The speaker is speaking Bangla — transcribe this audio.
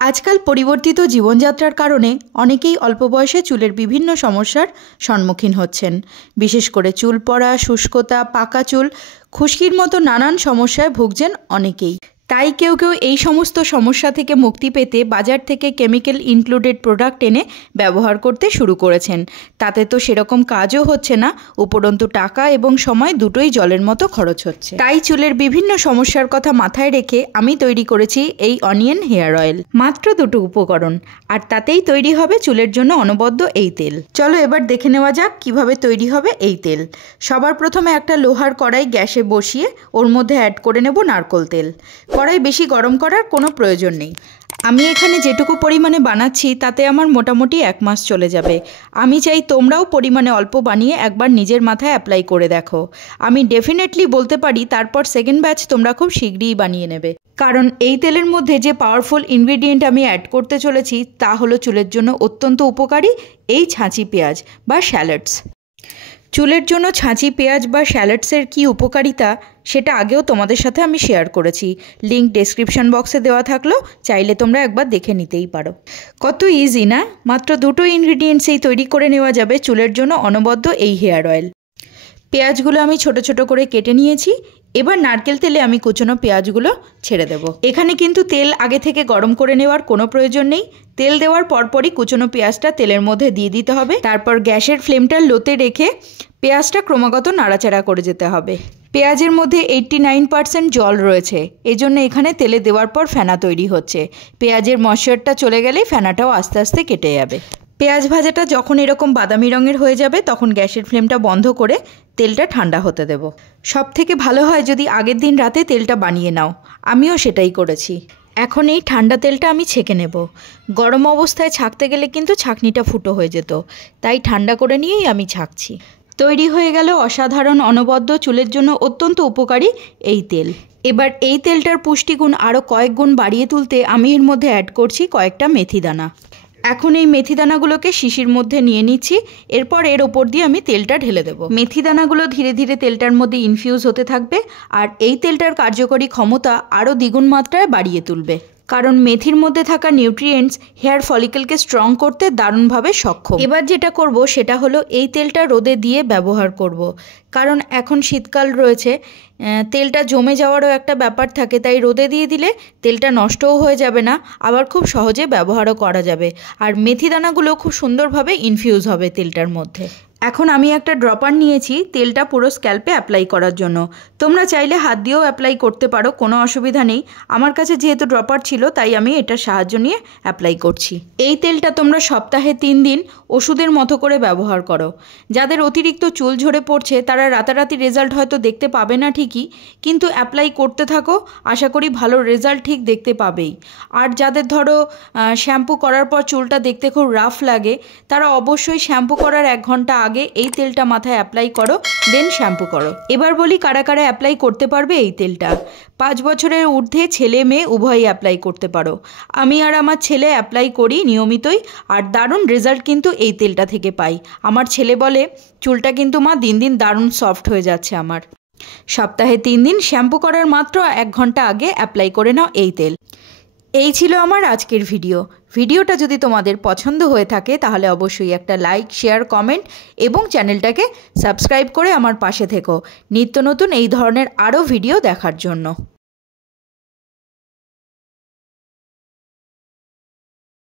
आजकल परिवर्तित जीवनযাত্রার কারণে অনেকেই অল্প বয়সে চুলের বিভিন্ন সমস্যার সম্মুখীন হচ্ছেন। বিশেষ করে চুল পড়া, শুষ্কতা, পাকা চুল, খুশকির মতো নানান সমস্যায় ভুগছেন অনেকেই। তাই কেউ কেউ এই সমস্ত সমস্যা থেকে মুক্তি পেতে বাজার থেকে কেমিক্যাল ইনক্লুডেড প্রোডাক্ট এনে ব্যবহার করতে শুরু করেছেন। তাতে তো সেরকম কাজও হচ্ছে না, উপরন্তু টাকা এবং সময় দুটোই জলের মতো খরচ হচ্ছে। তাই চুলের বিভিন্ন সমস্যার কথা মাথায় রেখে আমি তৈরি করেছি এই অনিয়ন হেয়ার অয়েল। মাত্র দুটো উপকরণ, আর তাতেই তৈরি হবে চুলের জন্য অনবদ্য এই তেল। চলো এবার দেখে নেওয়া যাক কিভাবে তৈরি হবে এই তেল। সবার প্রথমে একটা লোহার কড়াই গ্যাসে বসিয়ে ওর মধ্যে অ্যাড করে নেব নারকেল তেল। কড়াই বেশি গরম করার কোনো প্রয়োজন নেই। আমি এখানে যেটুকু পরিমাণে বানাচ্ছি তাতে আমার মোটামুটি 1 মাস চলে যাবে। আমি চাই তোমরাও পরিমাণে অল্প বানিয়ে একবার নিজের মাথায় অ্যাপ্লাই করে দেখো। আমি ডেফিনেটলি বলতে পারি তারপর সেকেন্ড ব্যাচ তোমরা খুব শীঘ্রই বানিয়ে নেবে। কারণ এই তেলের মধ্যে যে পাওয়ারফুল ইনগ্রেডিয়েন্ট আমি অ্যাড করতে চলেছি তা হলো চুলের জন্য অত্যন্ত উপকারী এই ছাঁচি পেঁয়াজ বা শ্যালটস। চুলের জন্য ছাঁচি পেঁয়াজ বা শ্যালটসের কী উপকারিতা সেটা আগেও তোমাদের সাথে আমি শেয়ার করেছি। লিঙ্ক ডেসক্রিপশন বক্সে দেওয়া থাকলো, চাইলে তোমরা একবার দেখে নিতেই পারো। কত ইজি না? মাত্র দুটো ইনগ্রেডিয়েন্টসেই তৈরি করে নেওয়া যাবে চুলের জন্য অনবদ্য এই হেয়ার অয়েল। পেঁয়াজগুলো আমি ছোট ছোট করে কেটে নিয়েছি। এবার নারকেল তেলে আমি কুচনো পেঁয়াজগুলো ছেড়ে দেব। এখানে কিন্তু তেল আগে থেকে গরম করে নেওয়ার কোনো প্রয়োজন নেই। তেল দেওয়ার পরপরই কুচনো পেঁয়াজটা তেলের মধ্যে দিয়ে দিতে হবে। তারপর গ্যাসের ফ্লেমটা লোতে রেখে পেঁয়াজটা ক্রমাগত নাড়াচাড়া করে যেতে হবে। পেঁয়াজের মধ্যে 89% জল রয়েছে, এজন্য এখানে তেলে দেওয়ার পর ফেনা তৈরি হচ্ছে। পেঁয়াজের ময়েশ্চারটা চলে গেলেই ফেনাটাও আস্তে আস্তে কেটে যাবে। পেঁয়াজ ভাজাটা যখন এরকম বাদামি রঙের হয়ে যাবে তখন গ্যাসের ফ্লেমটা বন্ধ করে তেলটা ঠান্ডা হতে দেব। সব থেকে ভালো হয় যদি আগের দিন রাতে তেলটা বানিয়ে নাও, আমিও সেটাই করেছি। এখন এই ঠান্ডা তেলটা আমি ছেঁকে নেব। গরম অবস্থায় ছাঁকতে গেলে কিন্তু ছাঁকনিটা ফুটো হয়ে যেত, তাই ঠান্ডা করে নিয়েই আমি ছাঁকছি। তৈরি হয়ে গেল অসাধারণ অনবদ্য চুলের জন্য অত্যন্ত উপকারী এই তেল। এবার এই তেলটার পুষ্টিগুণ আরও কয়েক গুণ বাড়িয়ে তুলতে আমি এর মধ্যে অ্যাড করছি কয়েকটা মেথি দানা। এখন এই মেথি দানাগুলোকে শিশির মধ্যে নিয়ে নিচ্ছি। এরপর এর ওপর দিয়ে আমি তেলটা ঢেলে দেবো। মেথি দানাগুলো ধীরে ধীরে তেলটার মধ্যে ইনফিউজ হতে থাকবে, আর এই তেলটার কার্যকরী ক্ষমতা আরও দ্বিগুণ মাত্রায় বাড়িয়ে তুলবে। কারণ মেথির মধ্যে থাকা নিউট্রিয়েন্টস হেয়ার ফলিকেলকে স্ট্রং করতে দারুণভাবে সক্ষম। এবার যেটা করব সেটা হলো এই তেলটা রোদে দিয়ে ব্যবহার করব। কারণ এখন শীতকাল রয়েছে, তেলটা জমে যাওয়ারও একটা ব্যাপার থাকে, তাই রোদে দিয়ে দিলে তেলটা নষ্টও হয়ে যাবে না, আবার খুব সহজে ব্যবহারও করা যাবে। আর মেথি দানাগুলো খুব সুন্দরভাবে ইনফিউজ হবে তেলটার মধ্যে। এখন আমি একটা ড্রপার নিয়েছি তেলটা পুরো স্ক্যাল্পে অ্যাপ্লাই করার জন্য। তোমরা চাইলে হাত দিয়েও অ্যাপ্লাই করতে পারো, কোনো অসুবিধা নেই। আমার কাছে যেহেতু ড্রপার ছিল তাই আমি এটার সাহায্য নিয়ে অ্যাপ্লাই করছি। এই তেলটা তোমরা সপ্তাহে 3 দিন ওষুধের মতো করে ব্যবহার করো। যাদের অতিরিক্ত চুল ঝরে পড়ছে তারা রাতারাতি রেজাল্ট হয়তো দেখতে পাবে না ঠিকই, কিন্তু অ্যাপ্লাই করতে থাকো, আশা করি ভালো রেজাল্ট ঠিক দেখতে পাবেই। আর যাদের ধরো শ্যাম্পু করার পর চুলটা দেখতে খুব রাফ লাগে, তারা অবশ্যই শ্যাম্পু করার 1 ঘন্টা আগে এই তেলটা মাথায় অ্যাপ্লাই করো, দেন শ্যাম্পু করো। এবার বলি কারা কারা অ্যাপ্লাই করতে পারবে এই তেলটা। 5 বছরের ঊর্ধ্বে ছেলে মেয়ে উভয়ই অ্যাপ্লাই করতে পারো। আমি আর আমার ছেলে অ্যাপ্লাই করি নিয়মিতই, আর দারুণ রেজাল্ট কিন্তু এই তেলটা থেকে পাই। আমার ছেলে বলে চুলটা কিন্তু মা দিন দিন দারুণ সফট হয়ে যাচ্ছে আমার। সপ্তাহে 3 দিন শ্যাম্পু করার মাত্র 1 ঘন্টা আগে অ্যাপ্লাই করে নাও এই তেল। এই ছিল আমার আজকের ভিডিওটা যদি তোমাদের পছন্দ হয়ে থাকে তাহলে অবশ্যই একটা লাইক, শেয়ার, কমেন্ট এবং চ্যানেলটাকে সাবস্ক্রাইব করে আমার পাশে থেকো নিত্য নতুন এই ধরনের আরও ভিডিও দেখার জন্য।